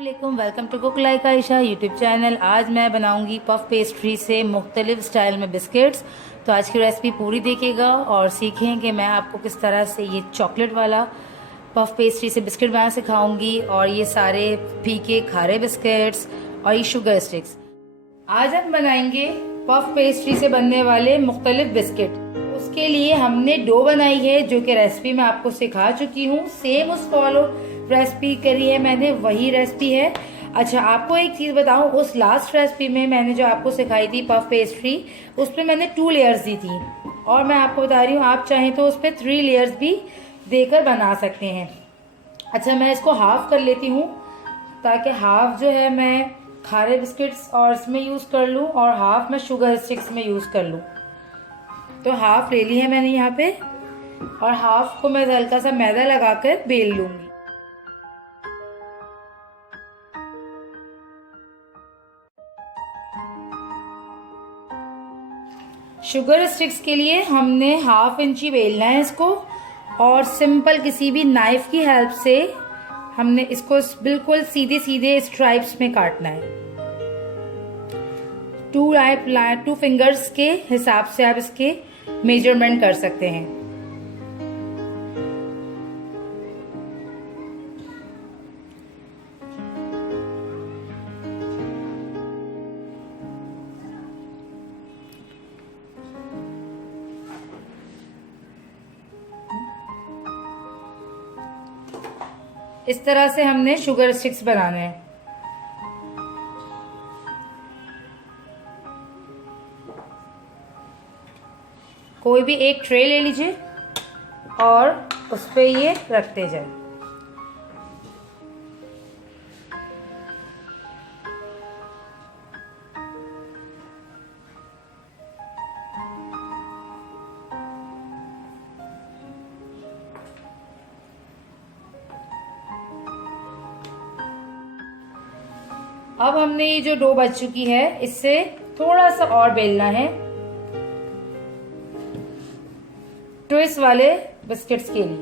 अस्सलामुअलैकुम, welcome to cook like Ayesha YouTube channel. आज मैं बनाऊंगी पफ पेस्ट्री से मुख्तलिफ स्टाइल में बिस्किट्स। तो आज की रेसिपी पूरी देखिएगा और सीखें कि मैं आपको किस तरह से ये चॉकलेट वाला पफ पेस्ट्री से बिस्किट बनाना सिखाऊंगी और ये सारे फीके खारे बिस्किट्स और ये शुगर स्टिक्स। आज हम बनाएंगे पफ पेस्ट्री से बनने वाले मुख्तलिफ बिस्किट। उसके लिए हमने डो बनाई है जो कि रेसिपी मैं आपको सिखा चुकी हूँ। सेम उस फॉलो रेसिपी करी है मैंने, वही रेसिपी है। अच्छा, आपको एक चीज बताऊं, उस लास्ट रेसिपी में मैंने जो आपको सिखाई थी पफ पेस्ट्री, उसमें मैंने 2 लेयर्स दी थी और मैं आपको बता रही हूँ आप चाहें तो उस पर 3 लेयर्स भी देकर बना सकते हैं। अच्छा, मैं इसको हाफ कर लेती हूँ ताकि हाफ जो है मैं खारे बिस्किट्स और इसमें यूज कर लूँ और हाफ मैं शुगर स्टिक्स में यूज कर लूँ। तो हाफ ले ली है मैंने यहाँ पे और हाफ को मैं हल्का सा मैदा लगाकर बेल लूंगी। शुगर स्टिक्स के लिए हमने 1/2 इंची बेलना है इसको और सिंपल किसी भी नाइफ की हेल्प से हमने इसको बिल्कुल सीधे सीधे स्ट्राइप्स में काटना है। 2 फिंगर्स के हिसाब से आप इसके मेजरमेंट कर सकते हैं। इस तरह से हमने शुगर स्टिक्स बनाने हैं। कोई भी एक ट्रे ले लीजिए और उस पे ये रखते जाए। अब हमने ये जो डो बच चुकी है इससे थोड़ा सा और बेलना है ट्विस्ट वाले बिस्किट्स के लिए।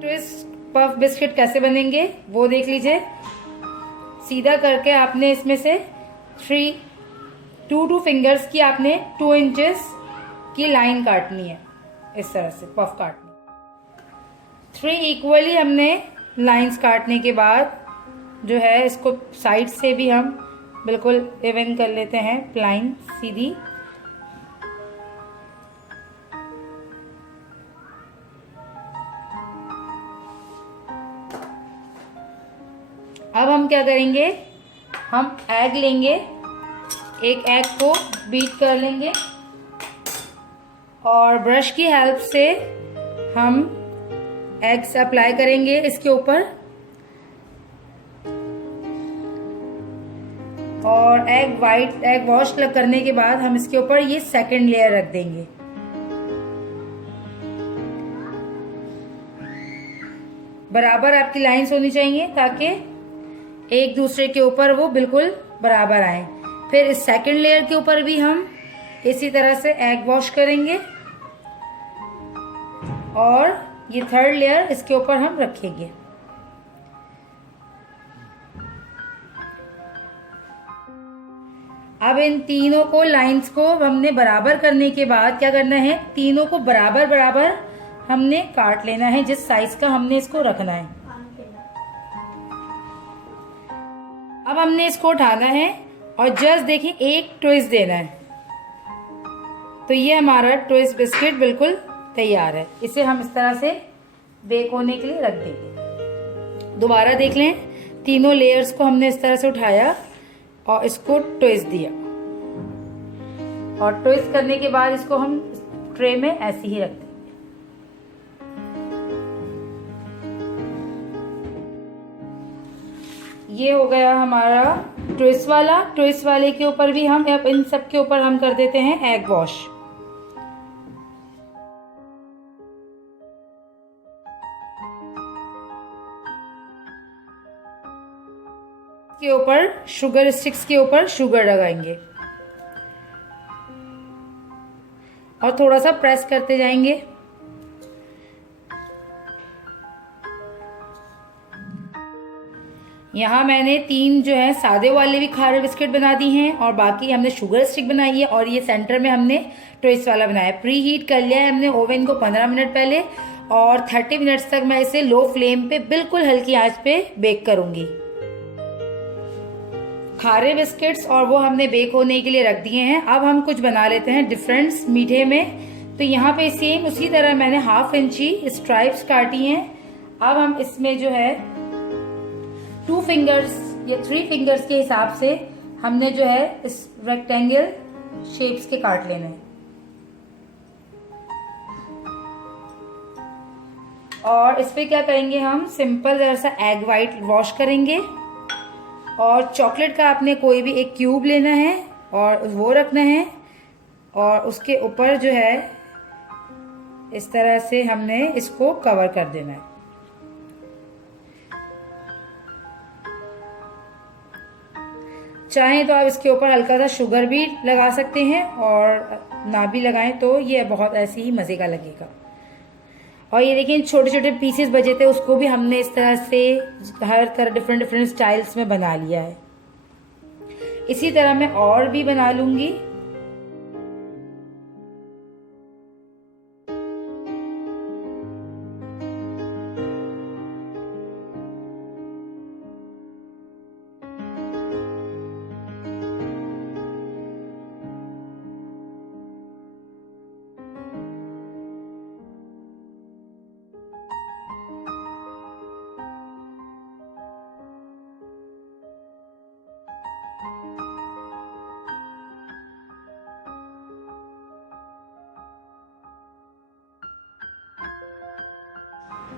ट्विस्ट पफ बिस्किट कैसे बनेंगे वो देख लीजिए। सीधा करके आपने इसमें से 2 फिंगर्स की आपने 2 इंचेस की लाइन काटनी है। इस तरह से पफ काटनी। 3 इक्वली हमने लाइंस काटने के बाद जो है इसको साइड से भी हम बिल्कुल इवन कर लेते हैं, लाइन सीधी। अब हम क्या करेंगे, हम एग लेंगे, एक एग को बीट कर लेंगे और ब्रश की हेल्प से हम एग्स अप्लाई करेंगे इसके ऊपर और एग वॉश करने के बाद हम इसके ऊपर ये सेकंड लेयर रख देंगे। बराबर आपकी लाइंस होनी चाहिए ताकि एक दूसरे के ऊपर वो बिल्कुल बराबर आए। फिर इस सेकंड लेयर के ऊपर भी हम इसी तरह से एग वॉश करेंगे और ये थर्ड लेयर इसके ऊपर हम रखेंगे। अब इन तीनों को लाइंस को हमने बराबर करने के बाद क्या करना है, तीनों को बराबर बराबर हमने काट लेना है जिस साइज का हमने इसको रखना है। अब हमने इसको उठाना है और जस्ट देखिए एक ट्विस्ट देना है। तो ये हमारा ट्विस्ट बिस्किट बिल्कुल तैयार है। इसे हम इस तरह से बेक होने के लिए रख देंगे। दोबारा देख लें, तीनों लेयर्स को हमने इस तरह से उठाया और इसको ट्विस्ट दिया और ट्विस्ट करने के बाद इसको हम ट्रे में ऐसे ही रख देंगे। ये हो गया हमारा ट्विस्ट वाला। ट्विस्ट वाले के ऊपर भी हम अब इन सब के ऊपर हम कर देते हैं एग वॉश। के ऊपर शुगर स्टिक्स के ऊपर शुगर लगाएंगे और थोड़ा सा प्रेस करते जाएंगे। यहाँ मैंने 3 जो है सादे वाले भी खारे बिस्किट बना दी हैं और बाकी हमने शुगर स्टिक बनाई है और ये सेंटर में हमने ट्विस्ट वाला बनाया। प्री हीट कर लिया है हमने ओवन को 15 मिनट पहले और 30 मिनट्स तक मैं इसे लो फ्लेम पे बिल्कुल हल्की आंच पे बेक करूंगी। खारे बिस्किट्स और वो हमने बेक होने के लिए रख दिए हैं। अब हम कुछ बना लेते हैं डिफरेंस मीठे में। तो यहाँ पे सेम उसी तरह मैंने 1/2 इंची स्ट्राइप्स काटी हैं। अब हम इसमें जो है 2 फिंगर्स या 3 फिंगर्स के हिसाब से हमने जो है इस रेक्टेंगल शेप्स के काट लेने हैं और इस पे क्या करेंगे, हम सिंपल जरा सा एग वाइट वॉश करेंगे और चॉकलेट का आपने कोई भी एक क्यूब लेना है और वो रखना है और उसके ऊपर जो है इस तरह से हमने इसको कवर कर देना है। चाहें तो आप इसके ऊपर हल्का सा शुगर भी लगा सकते हैं और ना भी लगाएं तो ये बहुत ऐसे ही मज़े का लगेगा। और ये देखिए छोटे छोटे पीसेस बचे थे, उसको भी हमने इस तरह से हर तरह डिफरेंट स्टाइल्स में बना लिया है। इसी तरह मैं और भी बना लूंगी।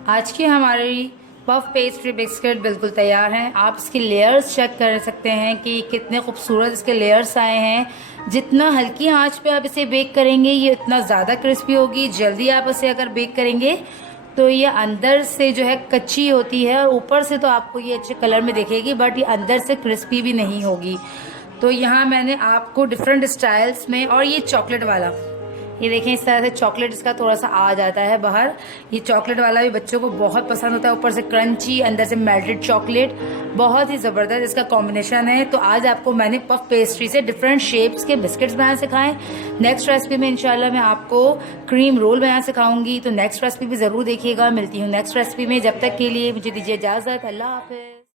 आज की हमारी पफ पेस्ट्री बिस्किट बिल्कुल तैयार हैं। आप इसके लेयर्स चेक कर सकते हैं कि कितने खूबसूरत इसके लेयर्स आए हैं। जितना हल्की आंच पे आप इसे बेक करेंगे ये उतना ज़्यादा क्रिस्पी होगी। जल्दी आप इसे अगर बेक करेंगे तो ये अंदर से जो है कच्ची होती है और ऊपर से तो आपको ये अच्छे कलर में दिखेगी बट ये अंदर से क्रिस्पी भी नहीं होगी। तो यहाँ मैंने आपको डिफरेंट स्टाइल्स में, और ये चॉकलेट वाला, ये देखें इस तरह से चॉकलेट इसका थोड़ा सा आ जाता है बाहर। ये चॉकलेट वाला भी बच्चों को बहुत पसंद होता है, ऊपर से क्रंची अंदर से मेल्टेड चॉकलेट, बहुत ही ज़बरदस्त इसका कॉम्बिनेशन है। तो आज आपको मैंने पफ पेस्ट्री से डिफरेंट शेप्स के बिस्किट्स बनाना सिखाएं। नेक्स्ट रेसिपी में इंशाल्लाह मैं आपको क्रीम रोल बनाना सिखाऊंगी, तो नेक्स्ट रेसिपी भी ज़रूर देखिएगा। मिलती हूँ नेक्स्ट रेसिपी में, जब तक के लिए मुझे दीजिए इजाज़त। अल्लाह हाफ़िज़।